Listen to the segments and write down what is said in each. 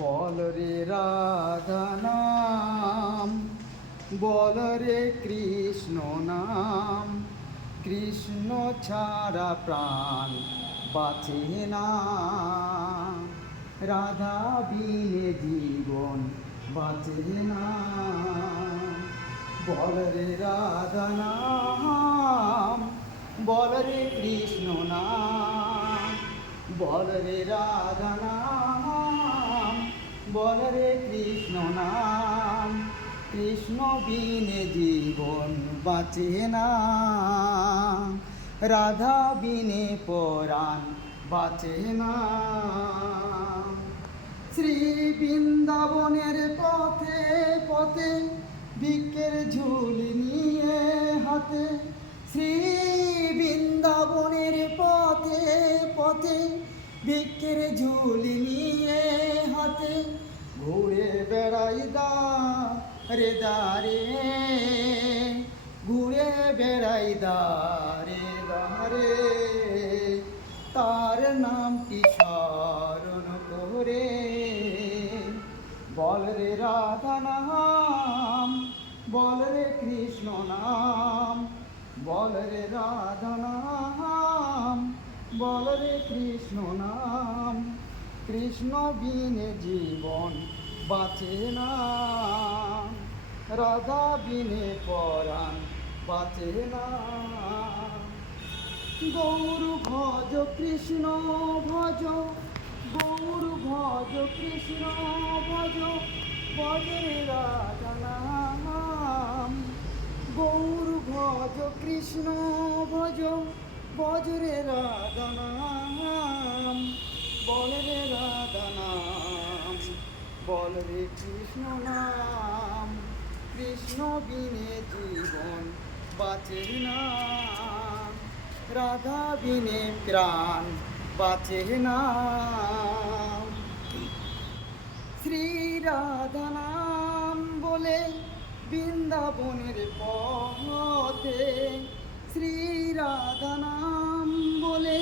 বল রে রাধা নাম, বল রে কৃষ্ণ নাম, কৃষ্ণ ছাড়া প্রাণ বাঁচে না, রাধা বিনে জীবন বাঁচে না। বল রে রাধা নাম, বল রে কৃষ্ণ নাম, বল রে রাধা নাম, বল রে কৃষ্ণ নাম, কৃষ্ণ বিনে জীবন বাঁচে না, রাধা বিনে পরাণ বাঁচে না। শ্রী বৃন্দাবনের পথে পথে ভিক্ষের ঝুলি নিয়ে হাতে, শ্রী বৃন্দাবনের পথে পথে ভিক্ষের ঝুলি নিয়ে হাতে, ঘুরে বেড়াই দারে দারে, ঘুরে বেড়াই দারে দারে, তার নামটি স্মরণ করে। বল রে রাধা নাম, বল রে কৃষ্ণ নাম, বল রে রাধা নাম, বল রে কৃষ্ণ নাম, কৃষ্ণ বিনে জীবন বাঁচে না, রাধা বিনে পরাণ বাঁচে না। গৌর ভজ কৃষ্ণ ভজ, গৌর ভজ কৃষ্ণ ভজ, ভজ রে রাধা নাম, গৌর ভজ কৃষ্ণ ভজ, ভজ রে রাধা নাম, বল রে রাধা নাম, বল রে কৃষ্ণ নাম, কৃষ্ণ বিনে জীবন বাঁচে না, রাধা বিনে প্রাণ বাঁচে না। শ্রী রাধা নাম বলে বৃন্দাবনের পথে, শ্রী রাধা নাম বলে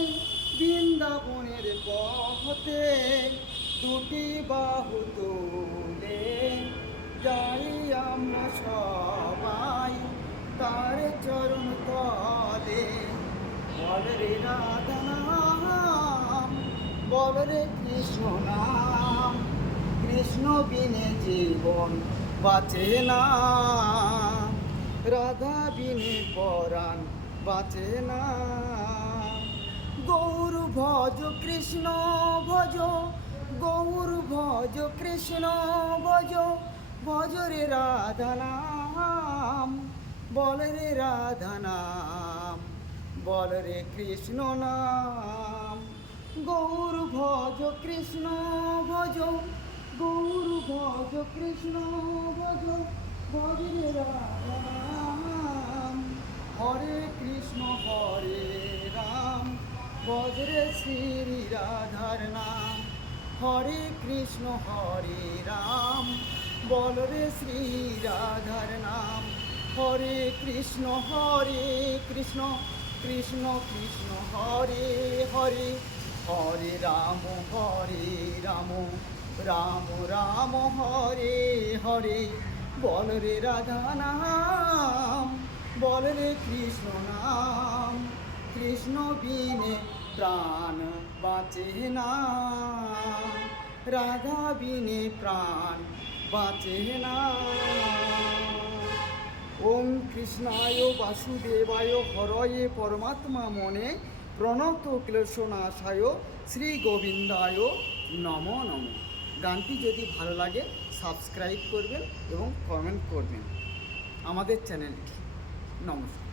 বৃন্দাবনের পথে, দুটি বাহু তুলে যাই আমরা সবাই তার চরণ তলে। বল রে রাধা নাম, বল রে কৃষ্ণ নাম, কৃষ্ণ বিনে জীবন বাঁচে না, রাধা বিনে পরাণ বাঁচে না। গৌর ভজ কৃষ্ণ ভজ, গৌর ভজ কৃষ্ণ ভজ, ভজ রে রাধা নাম, বল রে রাধা নাম, বল রে কৃষ্ণ নাম। গৌর ভজ কৃষ্ণ ভজ, গৌর ভজ কৃষ্ণ ভজ, ভজ রে রাধা নাম, হরে কৃষ্ণ হরে রাম, ভজ রে শ্রী রাধার নাম, হরে কৃষ্ণ হরে রাম, বল রে শ্রী রাধার নাম, হরে কৃষ্ণ কৃষ্ণ কৃষ্ণ হরে হরে, হরে রাম রাম রাম হরে হরে, বল রে রাধা নাম, বল রে কৃষ্ণ নাম, কৃষ্ণ বিনে প্রাণ বাঁচে না, রাধা বিনে প্রাণ বাঁচে না। ওম কৃষ্ণায় বাসুদেবায় হরয়ে পরমাত্মা মনে, প্রণত ক্লেশনাশায় শ্রী গোবিন্দায় নমো নমঃ। গানটি যদি ভালো লাগে সাবস্ক্রাইব করবেন এবং কমেন্ট করবেন আমাদের চ্যানেলটি। নমস্কার।